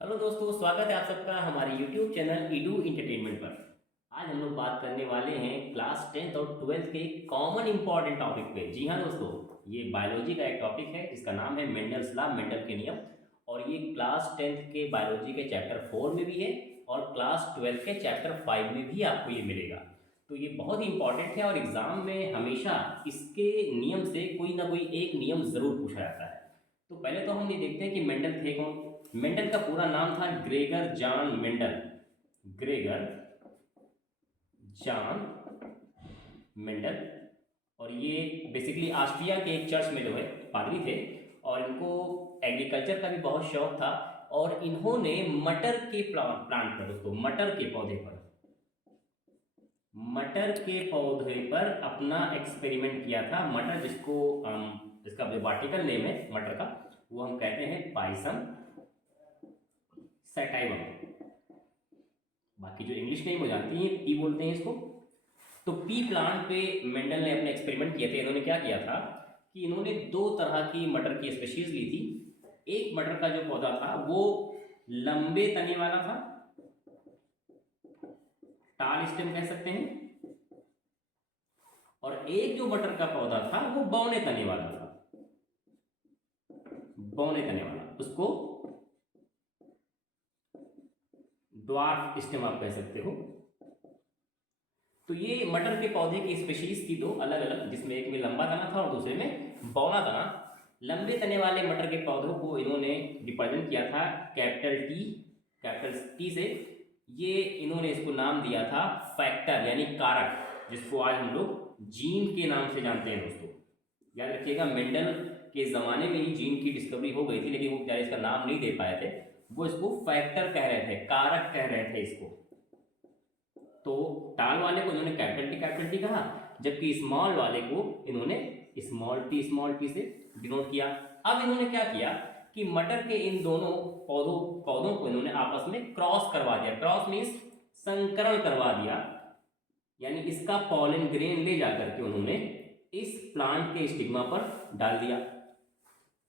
Hello दोस्तों, स्वागत है आप सबका हमारे YouTube चैनल ईडू इंटरटेनमेंट पर। आज हम लोग बात करने वाले हैं क्लास 10th और 12th के कॉमन इंपॉर्टेंट टॉपिक पे। जी हाँ दोस्तों, ये बायोलॉजी का एक टॉपिक है जिसका नाम है मेंडल्स लॉ, मेंडल के नियम। और ये क्लास 10th के बायोलॉजी के चैप्टर 4 में भी है और क्लास 12th के चैप्टर 5 में भी आपको ये मिलेगा। तो ये बहुत ही इंपॉर्टेंट है और एग्जाम में हमेशा इसके नियम से कोई ना कोई एक नियम जरूर पूछा जाता है। तो पहले तो हम ये देखते हैं कि मेंडल थे कौन। मेंडल का पूरा नाम था Gregor John Mendel. Gregor John Mendel. और ये बेसिकली ऑस्ट्रिया के एक चर्च में जो है पादरी थे और इनको एग्रीकल्चर का भी बहुत शौक था। और इन्होंने मटर के प्लांट पर दोस्तों, मटर के पौधे पर अपना एक्सपेरिमेंट किया था। मटर जिसको इसका जो वार्टिकल नेम है मटर का, वो हम कहते हैं पाइसम सैटाइवम। बाकी जो इंग्लिश नेम हो जाती है पी बोलते हैं इसको। तो पी प्लांट पे मेंडल ने अपने एक्सपेरिमेंट किए थे। इन्होंने क्या किया था कि इन्होंने दो तरह की मटर की स्पेशीज ली थी। एक मटर का जो पौधा था वो लंबे तने वाला था, टाल स्टेम कह सकते हैं। और एक जो मटर का पौधा था वो बौने तने वाला था, बौने तने वाला, उसको ड्वार्फ स्टेम आप कह सकते हो। तो ये मटर के पौधे की स्पेशीज थी दो अलग अलग, जिसमें एक में लंबा तना था और दूसरे में बौना तना। लंबे तने वाले मटर के पौधों को इन्होंने रिप्रेजेंट किया था कैपिटल टी से। ये इन्होंने इसको नाम दिया था फैक्टर यानी कारक, जिसको आज हम लोग जीन के नाम से जानते हैं दोस्तों। याद रखिएगा, मेंडल के ज़माने में ही जीन की डिस्कवरी हो गई थी, लेकिन वो बेचारे इसका नाम नहीं दे पाए थे। वो इसको फैक्टर कह रहे थे, कारक कह रहे थे इसको। तो टाल वाले को इन्होंने कैपिटल टी कहा, जबकि स्मॉल वाले को इन्होंने स्मॉल टी से डिनोट किया। अब इन्होंने क्या किया कि मटर के इन दोनों पौधों को इन्होंने आपस में क्रॉस करवा दिया। क्रॉस मीन्स संकरण करवा दिया, यानी इसका पॉलन ग्रेन ले जाकर के उन्होंने इस प्लांट के स्टिग्मा पर डाल दिया।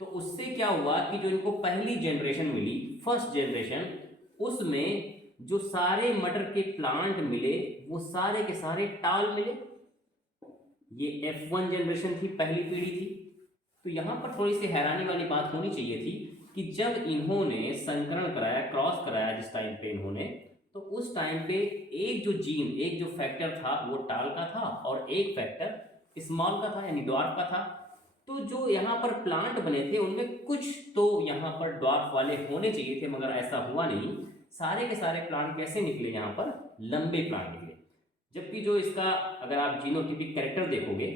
तो उससे क्या हुआ कि जो इनको पहली जनरेशन मिली, फर्स्ट जनरेशन, उसमें जो सारे मटर के प्लांट मिले वो सारे के सारे टाल मिले। ये F1 जनरेशन थी, पहली पीढ़ी थी। तो यहां पर थोड़ी सी हैरानी वाली बात होनी चाहिए थी कि जब इन्होंने संकरण कराया, क्रॉस कराया जिस टाइम पे इन्होंने, तो उस टाइम पे एक जो जीन, एक जो फैक्टर था वो टाल का था और एक फैक्टर स्मॉल का था यानी ड्वार्फ का था। तो जो यहाँ पर प्लांट बने थे उनमें कुछ तो यहाँ पर ड्वार्फ वाले होने चाहिए थे, मगर ऐसा हुआ नहीं। सारे के सारे प्लांट कैसे निकले, यहाँ पर लंबे प्लांट निकले। जबकि जो इसका अगर आप जीनोटिपिक कैरेक्टर देखोगे,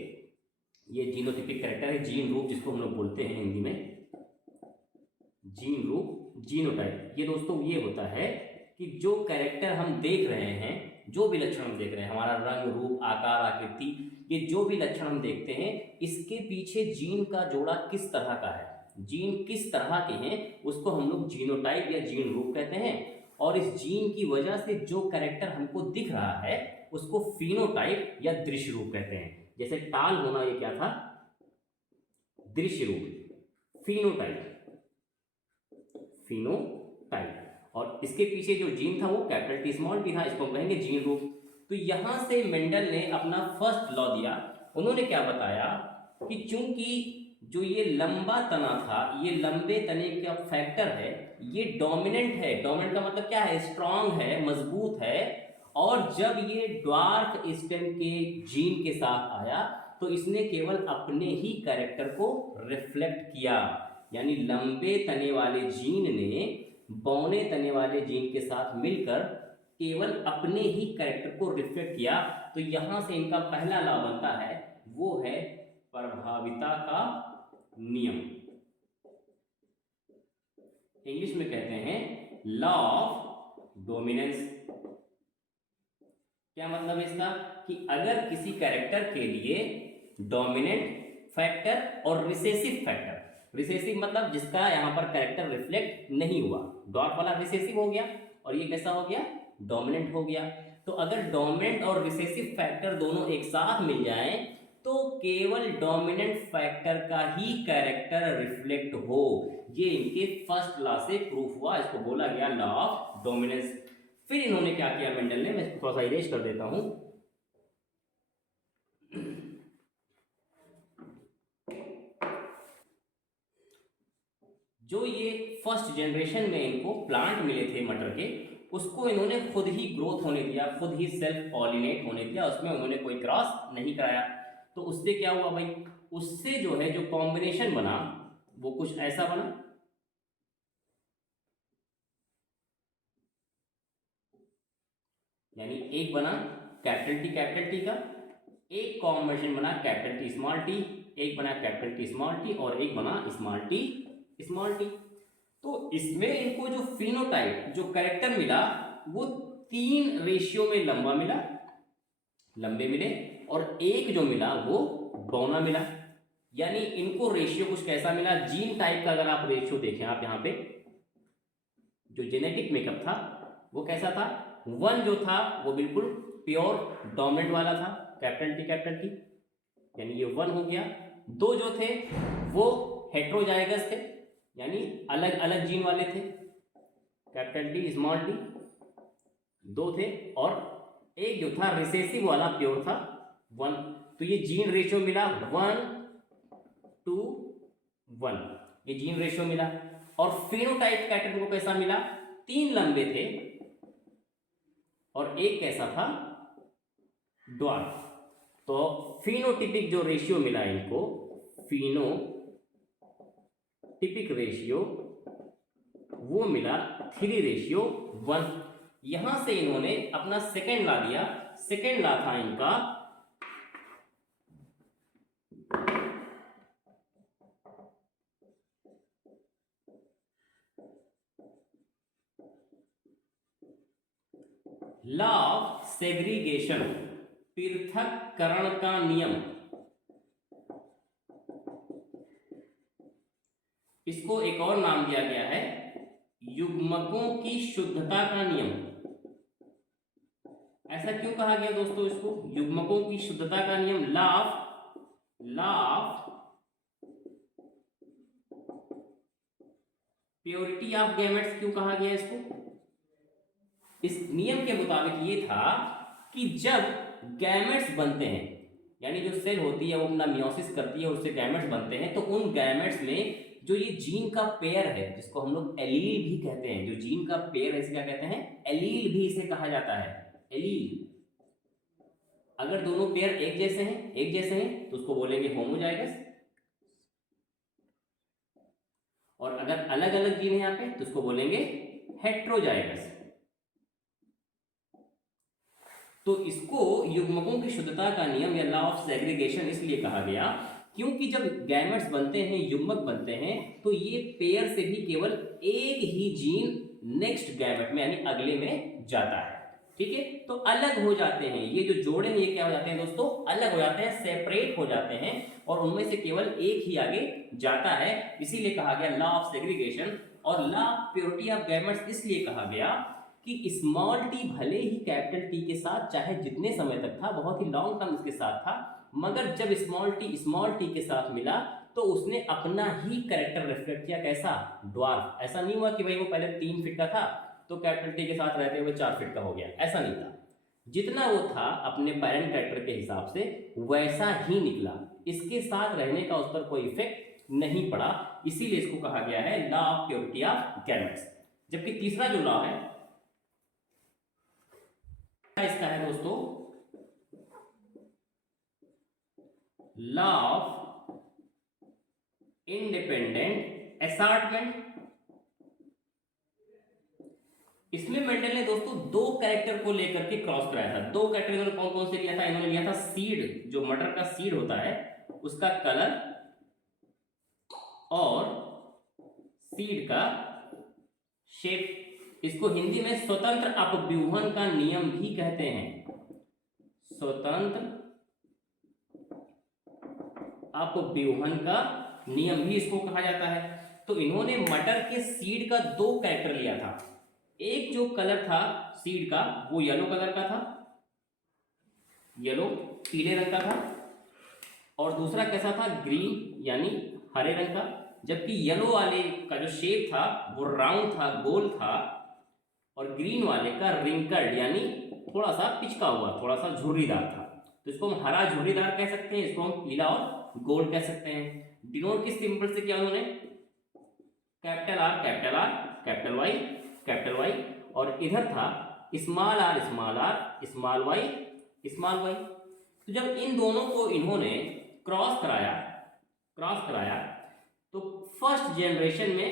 ये जीनोटिपिक कैरेक्टर है, जीन रूप जिसको हम लोग बोलते हैं हिंदी में, जीन रूप, जीनोटाइप। ये दोस्तों ये होता है कि जो कैरेक्टर हम देख रहे हैं, जो भी लक्षण हम देख रहे हैं, हमारा रंग, रूप, आकार, आकृति, ये जो भी लक्षण हम देखते हैं, इसके पीछे जीन का जोड़ा किस तरह का है, जीन किस तरह के हैं, उसको हम लोग जीनोटाइप या जीन रूप कहते हैं। और इस जीन की वजह से जो कैरेक्टर हमको दिख रहा है उसको फिनोटाइप या दृश्य रूप कहते हैं। जैसे टाल होना, ये क्या था, दृश्य रूप, फिनोटाइप। और इसके पीछे जो जीन था वो कैपिटल टी स्मॉल टी था, इसको हम कहेंगे जीन रूप। तो यहां से मेंडल ने अपना फर्स्ट लॉ दिया। उन्होंने क्या बताया कि चूंकि जो ये लंबा तना था, ये लंबे तने का फैक्टर है, ये डोमिनेंट है। डोमिनेंट का मतलब क्या है, स्ट्रांग है, मजबूत है। और जब ये ड्वार्फ स्टेम के जीन के साथ आया तो इसने केवल अपने ही कैरेक्टर को रिफ्लेक्ट किया, यानी लंबे तने वाले जीन ने बौने तने वाले जीन के साथ मिलकर केवल अपने ही कैरेक्टर को रिफ्लेक्ट किया। तो यहां से इनका पहला लॉ बनता है, वो है प्रभाविता का नियम। इंग्लिश में कहते हैं लॉ ऑफ डोमिनेंस। क्या मतलब है इसका कि अगर किसी कैरेक्टर के लिए डोमिनेंट फैक्टर और रिसेसिव फैक्टर, रिसेसिव मतलब जिसका यहां पर कैरेक्टर रिफ्लेक्ट नहीं हुआ, डॉट वाला रिसेसिव हो गया और ये कैसा हो गया, डोमिनेंट हो गया। तो अगर डोमिनेंट और रिसेसिव फैक्टर दोनों एक साथ मिल जाएं तो केवल डोमिनेंट फैक्टर का ही कैरेक्टर रिफ्लेक्ट हो। ये इनके फर्स्ट लॉ से प्रूफ हुआ, इसको बोला गया लॉ ऑफ डोमिनेंस। फिर इन्होंने क्या किया मेंडल ने, मैं इसको थोड़ा सा इरेज कर देता हूं। जो ये फर्स्ट जनरेशन में इनको प्लांट मिले थे मटर के, उसको इन्होंने खुद ही ग्रोथ होने दिया, खुद ही सेल्फ पॉलिनेट होने दिया, उसमें उन्होंने कोई क्रॉस नहीं कराया। तो उससे क्या हुआ भाई, उससे जो है जो कॉम्बिनेशन बना वो कुछ ऐसा बना, यानी एक बना कैपिटल टी का, एक कॉम्बिनेशन बना कैपिटल टी स्मॉल टी, एक बना कैपिटल टी स्मॉल टी, और एक बना स्मॉल टी स्मॉल टी। तो इसमें इनको जो फिनोटाइप जो कैरेक्टर मिला वो 3 रेशियो में लंबा मिला, लंबे मिले, और एक जो मिला वो बौना मिला। यानी इनको रेशियो कुछ कैसा मिला, जीन टाइप का अगर आप रेशियो देखें, आप यहाँ पे जो जेनेटिक मेकअप था वो कैसा था, 1 जो था वो बिल्कुल प्योर डोमिनेंट वाला था, कैपिटल टी, यानी ये 1 हो गया। 2 जो थे वो हेट्रोजाइगस थे, यानी अलग अलग जीन वाले थे, कैपिटल टी स्मॉल टी 2 थे, और एक जो था रिसेसिव वाला प्योर था 1। तो ये जीन रेशियो मिला 1:1, ये जीन रेशियो मिला। और फिनोटाइप कैरेक्टर को कैसा मिला, 3 लंबे थे और एक कैसा था, ड्वार्फ। तो फिनोटिपिक जो रेशियो मिला इनको, फिनोटिपिक रेशियो वो मिला 3:1। यहां से इन्होंने अपना सेकेंड ला दिया। सेकेंड ला था इनका लॉ ऑफ सेग्रीगेशन, पृथक्करण का नियम। इसको एक और नाम दिया गया है युग्मकों की शुद्धता का नियम। ऐसा क्यों कहा गया दोस्तों इसको, युग्मकों की शुद्धता का नियम, law of purity of gametes क्यों कहा गया इसको। इस नियम के मुताबिक ये था कि जब गैमेट्स बनते हैं, यानी जो सेल होती है वो अपना मियोसिस करती है, उससे गैमेट्स बनते हैं, तो उन गैमेट्स में जो ये जीन का पेयर है, जिसको हम लोग एलील भी कहते हैं, जो जीन का पेयर है इसे क्या कहते हैं, एलील भी इसे कहा जाता है, एलील। अगर दोनों पेयर एक जैसे हैं तो उसको बोलेंगे होमोजाइगस, और अगर अलग अलग जीन है यहाँ पे तो उसको बोलेंगे हेट्रोजाइगस। तो इसको युग्मकों की शुद्धता का नियम या लॉ ऑफ सेग्रीगेशन इसलिए कहा गया क्योंकि जब गैमेट्स बनते हैं, युग्मक बनते हैं, तो ये पेयर से भी केवल एक ही जीन नेक्स्ट गैमेट में यानी अगले में जाता है। ठीक है, तो अलग हो जाते हैं ये जो जोड़े हैं, ये क्या हो जाते हैं दोस्तों, अलग हो जाते हैं, सेपरेट हो जाते हैं, और उनमें से केवल एक ही आगे जाता है। इसीलिए कहा गया लॉ ऑफ सेग्रीगेशन। और law of purity of gametes इसलिए कहा गया कि स्मॉल टी भले ही कैपिटल टी के साथ चाहे जितने समय तक था, बहुत ही लॉन्ग टर्म इसके साथ था, मगर जब स्मॉल टी के साथ मिला तो उसने अपना ही कैरेक्टर रिफ्लेक्ट किया, कैसा, ड्वार्फ। ऐसा नहीं हुआ कि भाई वो पहले 3 फीट का था तो कैपिटल टी के साथ रहते हुए 4 फीट का हो गया, ऐसा नहीं था। जितना वो था अपने पेरेंट कैरेक्टर के हिसाब से वैसा ही निकला, इसके साथ रहने का उस पर कोई इफेक्ट नहीं पड़ा। इसीलिए इसको कहा गया है law of purity of gametes. जबकि तीसरा जो लॉ है इसका है दोस्तों लॉ ऑफ इंडिपेंडेंट असॉर्टमेंट। इसमें मेंडल ने दोस्तों 2 कैरेक्टर को लेकर के क्रॉस कराया था। 2 कैरेक्टर इन्होंने कौन कौन से लिया था, इन्होंने लिया था सीड, जो मटर का सीड होता है उसका कलर, और सीड का शेप। इसको हिंदी में स्वतंत्र अपव्यूहन का नियम भी कहते हैं, स्वतंत्र अपव्यूहन का नियम भी इसको कहा जाता है। तो इन्होंने मटर के सीड का 2 कैरेक्टर लिया था। एक जो कलर था सीड का वो येलो कलर का था, येलो पीले रंग का था, और दूसरा कैसा था, ग्रीन यानी हरे रंग का। जबकि येलो वाले का जो शेप था वो राउंड था, गोल था, और ग्रीन वाले का रिंकल्ड यानी थोड़ा सा पिचका हुआ, थोड़ा सा झुर्रीदार था। तो इसको हम हरा झुर्रीदार कह सकते हैं, इसको हम पीला और गोल्ड कह सकते हैं। डिनोट किस सिंबल से किया उन्होंने, capital R capital R, capital Y, और इधर था small R small R, small Y small Y. तो जब इन दोनों को इन्होंने क्रॉस कराया तो फर्स्ट जनरेशन में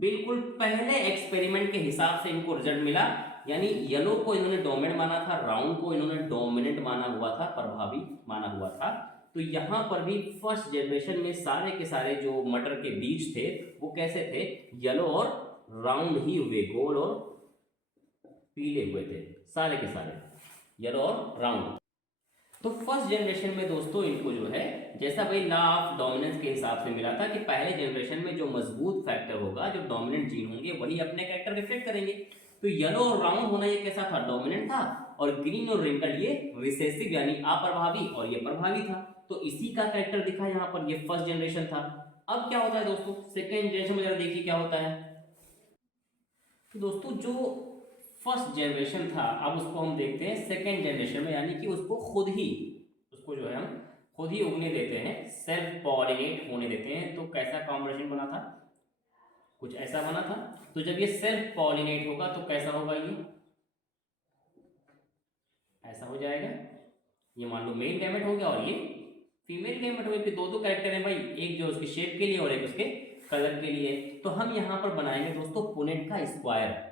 बिल्कुल पहले एक्सपेरिमेंट के हिसाब से इनको रिजल्ट मिला। यानी येलो को इन्होंने डोमिनेंट माना था, राउंड को इन्होंने डोमिनेंट माना हुआ था, प्रभावी माना हुआ था। तो यहां पर भी फर्स्ट जनरेशन में सारे के सारे जो मटर के बीज थे वो कैसे थे, येलो और राउंड ही हुए, गोल और पीले हुए थे, सारे के सारे येलो और राउंड। तो फर्स्ट जनरेशन में दोस्तों इनको जो है, जैसा भाई लॉ ऑफ डोमिनेंस के हिसाब से मिला था कि पहले जनरेशन में जो मजबूत फैक्टर होगा, जो डोमिनेंट जीन होंगे, वही अपने कैरेक्टर रिफ्लेक्ट करेंगे। तो येलो और राउंड होना ये कैसा था, डोमिनेंट था, और ग्रीन और रिंकल्ड ये रिसेसिव यानी अप्रभावी, और ये प्रभावी था। तो इसी का कैरेक्टर दिखा यहाँ पर, ये फर्स्ट जनरेशन था। अब क्या होता है दोस्तों, सेकेंड जनरेशन में जरा देखिए क्या होता है। तो दोस्तों जो फर्स्ट जनरेशन था, अब उसको हम देखते हैं सेकेंड जनरेशन में, यानी कि उसको जो है हम खुद ही उगने देते हैं, सेल्फ पॉलिनेट होने देते हैं। तो कैसा कॉम्बिनेशन बना था, कुछ ऐसा बना था। तो जब ये सेल्फ पॉलिनेट होगा तो कैसा होगा, ये ऐसा हो जाएगा। ये मान लो मेल गैमेट हो गया और ये फीमेल गैमेट हो गया। दो कैरेक्टर हैं भाई, एक जो उसके शेप के लिए और एक उसके कलर के लिए। तो हम यहां पर बनाएंगे दोस्तों पुनेट का स्क्वायर।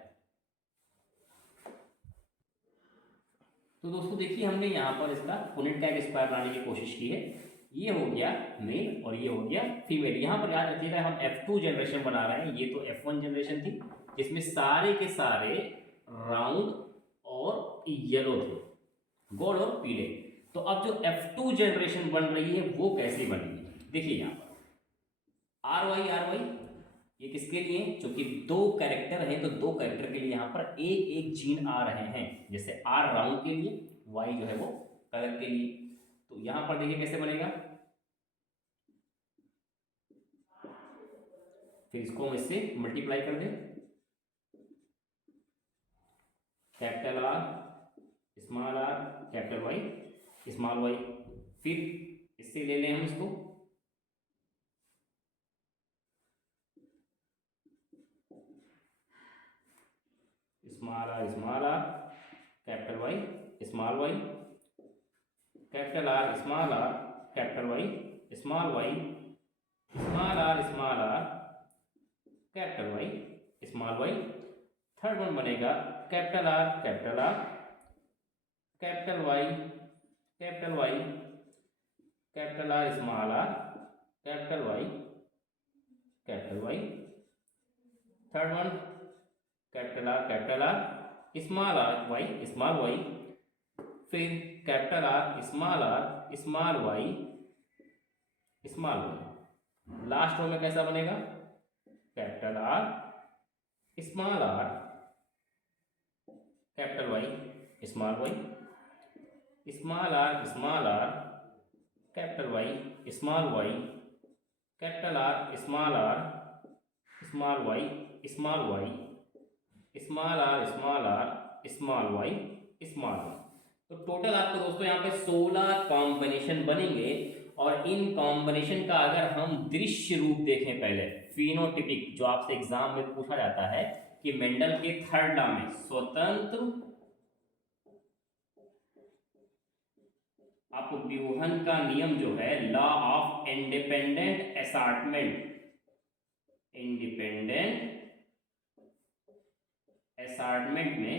तो दोस्तों देखिए हमने यहाँ पर इसका पुनेट का एक स्क्वायर बनाने की कोशिश की है। ये हो गया मेल और ये हो गया फीमेल। यहाँ पर याद रखिएगा हम F2 जनरेशन बना रहे हैं, ये तो F1 जनरेशन थी जिसमें सारे के सारे राउंड और येलो थे, गोल्ड और पीले। तो अब जो F2 जनरेशन बन रही है वो कैसे बनेगी, देखिए यहाँ पर RY ये किसके लिए, क्योंकि दो कैरेक्टर हैं तो दो कैरेक्टर के लिए यहाँ पर एक एक जीन आ रहे हैं। जैसे R राउंड के लिए, Y जो है वो कलर के लिए। तो यहाँ पर देखिए कैसे बनेगा, फिर इसको हम इससे मल्टीप्लाई कर दें, capital R small r capital Y small y। फिर इससे ले लें हम इसको small r capital Y small y, capital R small r capital Y small y, small r capital Y small y। Third one बनेगा capital R capital Y capital Y capital R small r capital Y। Third one capital R small y small y। फिर capital R small y small y। Last रो में कैसा बनेगा, capital R small r capital Y small y, small r capital Y small y, capital R small y small y, small r small y small y। तो total आपको दोस्तों यहाँ पे 16 combination बनेंगे। और इन कॉम्बिनेशन का अगर हम दृश्य रूप देखें, पहले फिनोटिपिक जो आपसे एग्जाम में पूछा जाता है कि मेंडल के थर्ड लॉ में स्वतंत्र अपव्यूहन का नियम जो है, लॉ ऑफ इंडिपेंडेंट असॉर्टमेंट, में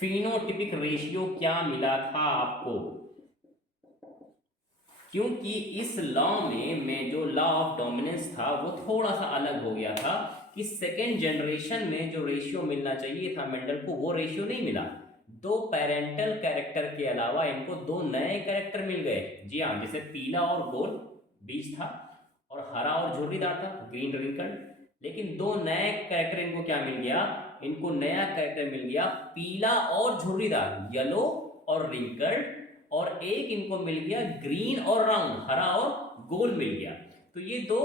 फिनोटिपिक रेशियो क्या मिला था आपको, क्योंकि इस लॉ में जो लॉ ऑफ डोमिनेंस था वो थोड़ा सा अलग हो गया था कि सेकेंड जनरेशन में जो रेशियो मिलना चाहिए था मेंडल को वो रेशियो नहीं मिला। दो पेरेंटल कैरेक्टर के अलावा इनको दो नए कैरेक्टर मिल गए। जी हाँ, जैसे पीला और गोल बीज था और हरा और झुर्रीदार था, ग्रीन रिंकल्ड। लेकिन दो नए कैरेक्टर इनको क्या मिल गया, इनको नया कैरेक्टर मिल गया पीला और झुर्रीदार, येलो और रिंकल्ड, और एक इनको मिल गया ग्रीन और राउंड, हरा और गोल मिल गया। तो ये दो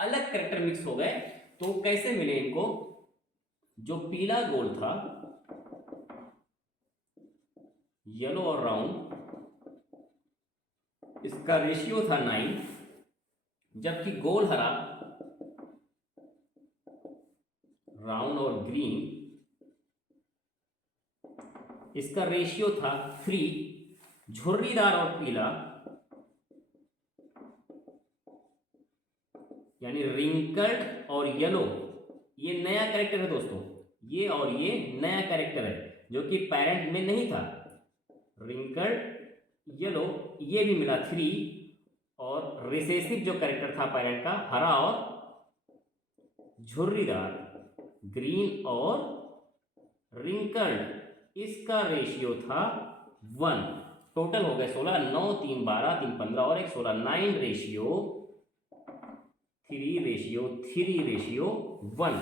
अलग कैरेक्टर मिक्स हो गए। तो कैसे मिले इनको? जो पीला गोल था, येलो और राउंड, इसका रेशियो था 9, जबकि गोल हरा, राउंड और ग्रीन, इसका रेशियो था 3। झुर्रीदार और पीला यानी रिंकल्ड और येलो, ये नया कैरेक्टर है दोस्तों, ये और ये नया कैरेक्टर है जो कि पेरेंट में नहीं था। रिंकल्ड येलो ये भी मिला 3, और रिसेसिव जो कैरेक्टर था पेरेंट का, हरा और झुर्रीदार, ग्रीन और रिंकल्ड, इसका रेशियो था 1। टोटल हो गए 16, 9 3 12 3 15 और 1 16, 9 रेशियो 3 रेशियो 1।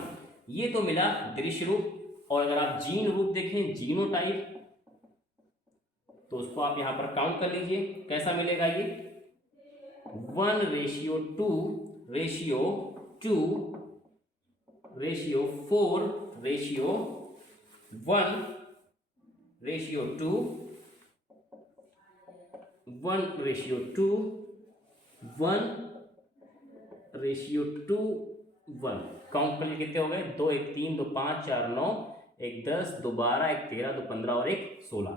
ये तो मिला दृश्य रूप। और अगर आप जीन रूप देखें, जीनोटाइप, तो उसको आप यहां पर काउंट कर लीजिए, कैसा मिलेगा ये? 1 ratio 2 ratio 2 ratio 4 ratio 1 ratio 2 1 ratio 2 1 ratio 2 1। Count कर लिए कितने हो गए? 2 1 3 2 5 4 9 1 10 2 12 1 13 2 15 और 1 16।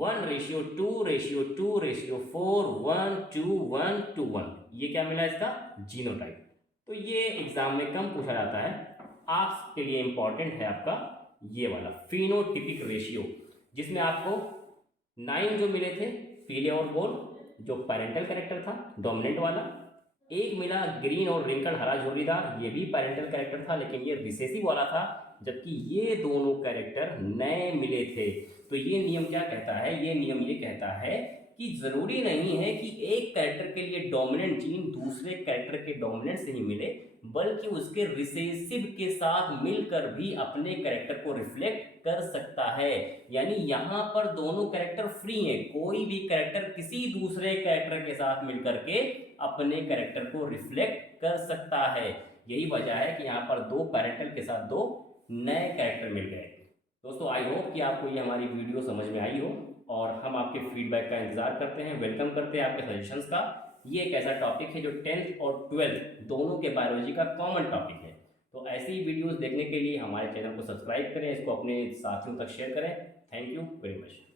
1 रेशियो 2 रेशियो 2 रेशियो 4 1 2 1 2 1। ये क्या मिला इसका? जीनोटाइप। तो ये एग्जाम में कम पूछा जाता है, आपके लिए इंपॉर्टेंट है आपका ये वाला फिनोटिपिक रेशियो, जिसमें आपको 9 जो मिले थे पीले और गोल, जो पेरेंटल कैरेक्टर था डोमिनेंट वाला। एक मिला ग्रीन और रिंकल हरा झुर्रीदार, ये भी पेरेंटल कैरेक्टर था लेकिन ये रिसेसिव वाला था, जबकि ये दोनों कैरेक्टर नए मिले थे। तो ये नियम क्या कहता है? ये नियम ये कहता है कि जरूरी नहीं है कि एक कैरेक्टर के लिए डोमिनेंट जीन दूसरे कैरेक्टर के डोमिनेंट से ही मिले, बल्कि उसके रिसेसिव के साथ मिलकर भी अपने कैरेक्टर को रिफ्लेक्ट कर सकता है। यानी यहां पर दोनों कैरेक्टर फ्री हैं, कोई भी कैरेक्टर किसी दूसरे कैरेक्टर के साथ मिलकर के अपने कैरेक्टर को रिफ्लेक्ट कर सकता है। यही वजह है कि यहाँ पर दो पेरेंटल के साथ दो नए कैरेक्टर मिल गए। दोस्तों आई होप कि आपको ये हमारी वीडियो समझ में आई हो, और हम आपके फीडबैक का इंतजार करते हैं, वेलकम करते हैं आपके सजेशंस का। ये एक ऐसा टॉपिक है जो 10th और 12th दोनों के बायोलॉजी का कॉमन टॉपिक है। तो ऐसी ही वीडियोस देखने के लिए हमारे चैनल को सब्सक्राइब करें, इसको अपने साथियों तक शेयर करें। Thank you very much.